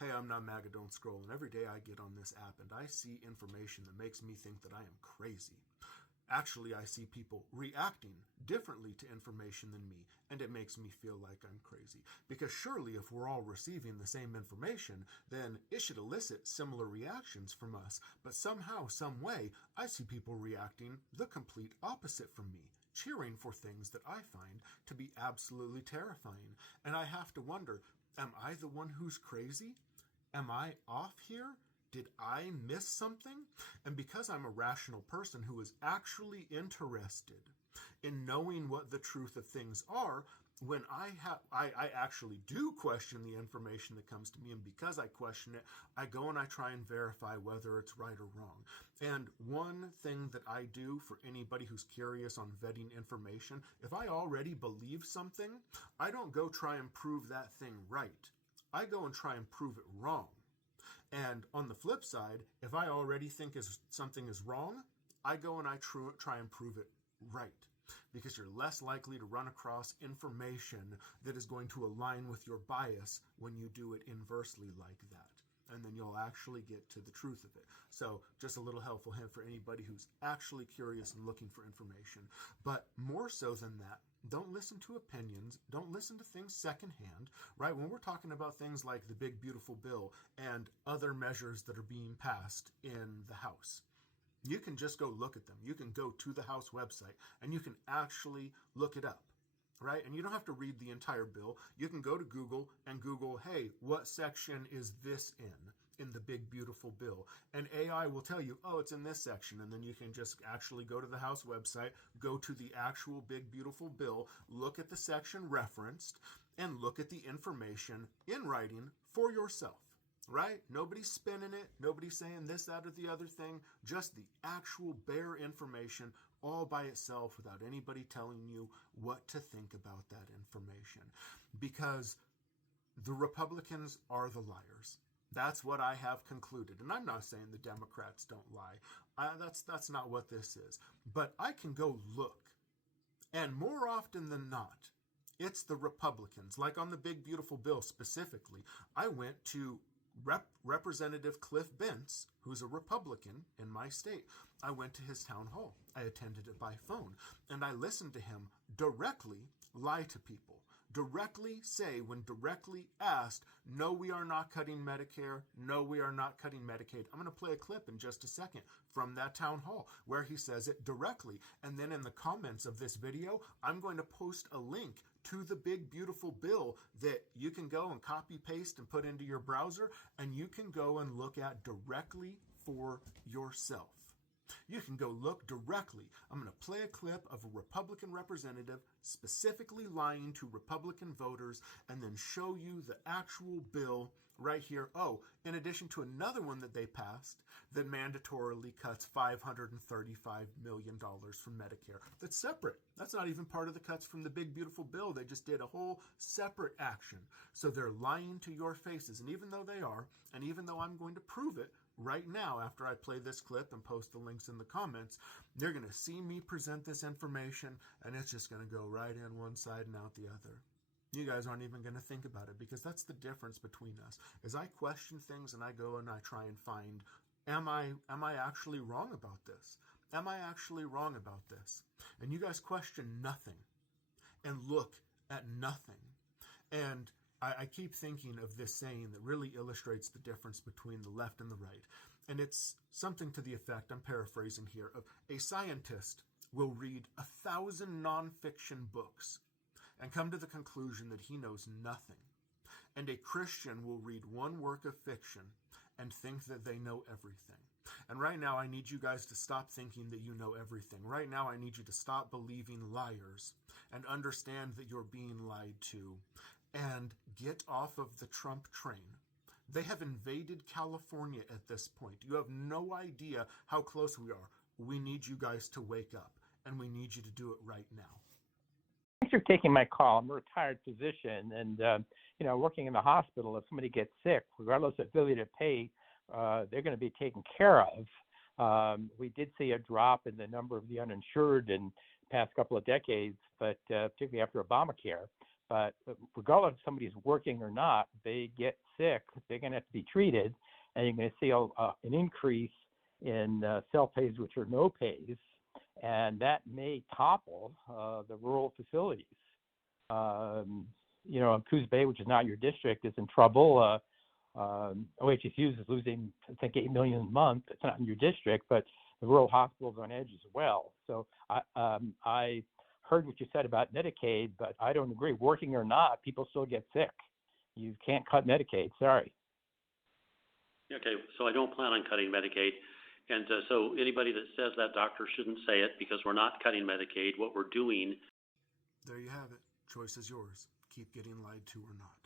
Hey, I'm not maga, don't scroll. And every day I get on this app and I see information that makes me think that I am crazy. Actually, I see people reacting differently to information than me, and it makes me feel like I'm crazy. Because surely, if we're all receiving the same information, then it should elicit similar reactions from us. But somehow, some way, I see people reacting the complete opposite from me, cheering for things that I find to be absolutely terrifying. And I have to wonder, am I the one who's crazy? Am I off here? Did I miss something? And because I'm a rational person who is actually interested in knowing what the truth of things are, when I actually do question the information that comes to me, and because I question it, I go and I try and verify whether it's right or wrong. And one thing that I do for anybody who's curious on vetting information, if I already believe something, I don't go try and prove that thing right. I go and try and prove it wrong. And on the flip side, if I already think something is wrong, I go and I try and prove it right. Because you're less likely to run across information that is going to align with your bias when you do it inversely like that. And then you'll actually get to the truth of it. So just a little helpful hint for anybody who's actually curious and looking for information. But more so than that, don't listen to opinions. Don't listen to things secondhand, right? When we're talking about things like the big, beautiful bill and other measures that are being passed in the House, you can just go look at them. You can go to the House website and you can actually look it up, right? And you don't have to read the entire bill. You can go to Google and Google, hey, what section is this in the big, beautiful bill? And AI will tell you, oh, it's in this section. And then you can just actually go to the House website, go to the actual big, beautiful bill, look at the section referenced, and look at the information in writing for yourself. Right? Nobody's spinning it. Nobody's saying this, that, or the other thing. Just the actual bare information all by itself without anybody telling you what to think about that information. Because the Republicans are the liars. That's what I have concluded. And I'm not saying the Democrats don't lie. That's not what this is. But I can go look. And more often than not, it's the Republicans. Like on the big, beautiful bill specifically, I went to Representative Cliff Bentz, who's a Republican in my state. I went to his town hall. I attended it by phone. And I listened to him directly lie to people. Directly say, when directly asked, no, we are not cutting Medicare. No, we are not cutting Medicaid. I'm going to play a clip in just a second from that town hall where he says it directly. And then in the comments of this video, I'm going to post a link to the big, beautiful bill that you can go and copy paste and put into your browser, and you can go and look at directly for yourself. You can go look directly. I'm going to play a clip of a Republican representative specifically lying to Republican voters and then show you the actual bill right here. Oh, in addition to another one that they passed that mandatorily cuts $535 million from Medicare. That's separate. That's not even part of the cuts from the big, beautiful bill. They just did a whole separate action. So they're lying to your faces. And even though they are, and even though I'm going to prove it, right now, after I play this clip and post the links in the comments, they're going to see me present this information, and it's just going to go right in one side and out the other. You guys aren't even going to think about it, because that's the difference between us. Is I question things and I go and I try and find, am I actually wrong about this? Am I actually wrong about this? And you guys question nothing and look at nothing. And I keep thinking of this saying that really illustrates the difference between the left and the right. And it's something to the effect, I'm paraphrasing here, of a scientist will read 1,000 nonfiction books and come to the conclusion that he knows nothing. And a Christian will read one work of fiction and think that they know everything. And right now, I need you guys to stop thinking that you know everything. Right now, I need you to stop believing liars and understand that you're being lied to. And get off of the Trump train. They have invaded California at this point. You have no idea how close we are. We need you guys to wake up, and we need you to do it right now. Thanks for taking my call. I'm a retired physician, and working in the hospital. If somebody gets sick, regardless of ability to pay, they're going to be taken care of. We did see a drop in the number of the uninsured in the past couple of decades, but particularly after Obamacare. But regardless if somebody is working or not, they get sick, they're going to have to be treated, and you're going to see an increase in self-pays, which are no pays, and that may topple the rural facilities. Coos Bay, which is not your district, is in trouble. OHSUs is losing, I think, $8 million a month. It's not in your district, but the rural hospitals are on edge as well. So I heard what you said about Medicaid, but I don't agree. Working or not, people still get sick. You can't cut Medicaid. Sorry. Okay, so I don't plan on cutting Medicaid. And so anybody that says that, doctor, shouldn't say it, because we're not cutting Medicaid. What we're doing. There you have it. Choice is yours. Keep getting lied to or not.